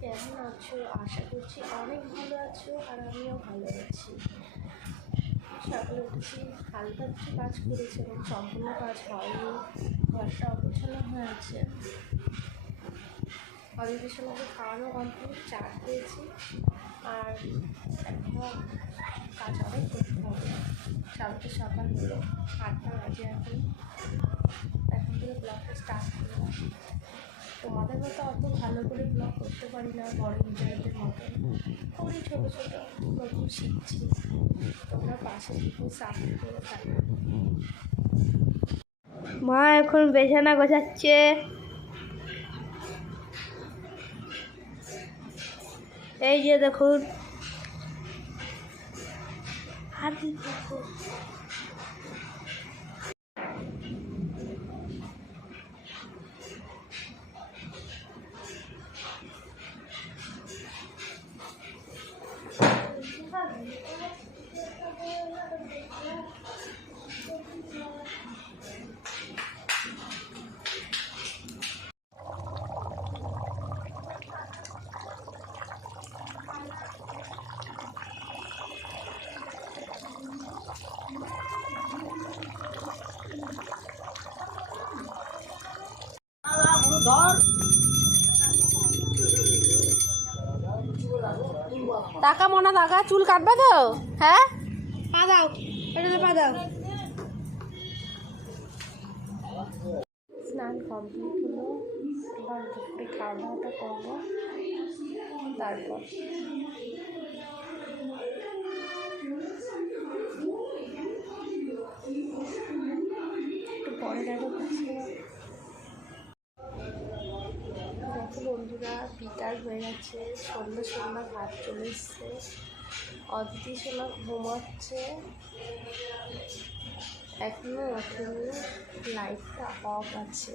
কেমন আছো? আশা করছি অনেক ভালো আছো, আর আমিও ভালো আছি। সকালে উঠেছি, হালকা কিছু কাজ করেছি এবং সম্পূর্ণ কাজ হয়নি। ঘরটা অগোছালো হয়ে আছে। অধিবেশন আমাকে খাওয়ানো কমপ্লিট, চা খেয়েছি, আর এখনও কাজ অনেক করতে হবে। সকাল হলো 8টা বাজে। এখন থেকে ব্লগটা স্টার্ট করলাম। তোমাদের মতো অত ভালো করে ব্লগ করতে পারি না, বড় ইন্টারনেটের মতো করি, ছোটো ছোটো নতুন শিখছি। তোমরা পাশে থেকে সাপোর্ট করে থাকো। মা এখন বিছানা গোছাচ্ছে। এই যে দেখুন, টাকা মনে টাকা চুল কাটবে তো? হ্যাঁ, পা দাও, এটা পা দাও। স্নান কমপ্লিট হলো, এবার দুপুরে খাওয়া দাওয়াটা করবো। তারপর একটু পরে দেখো। দেখো বন্ধুরা, বিকাল হয়ে গেছে, সন্ধ্যা ভাত চলে এসছে। অদিতি সোনা ঘুমাচ্ছে, এখনো ওঠেনি, লাইটটা অফ আছে।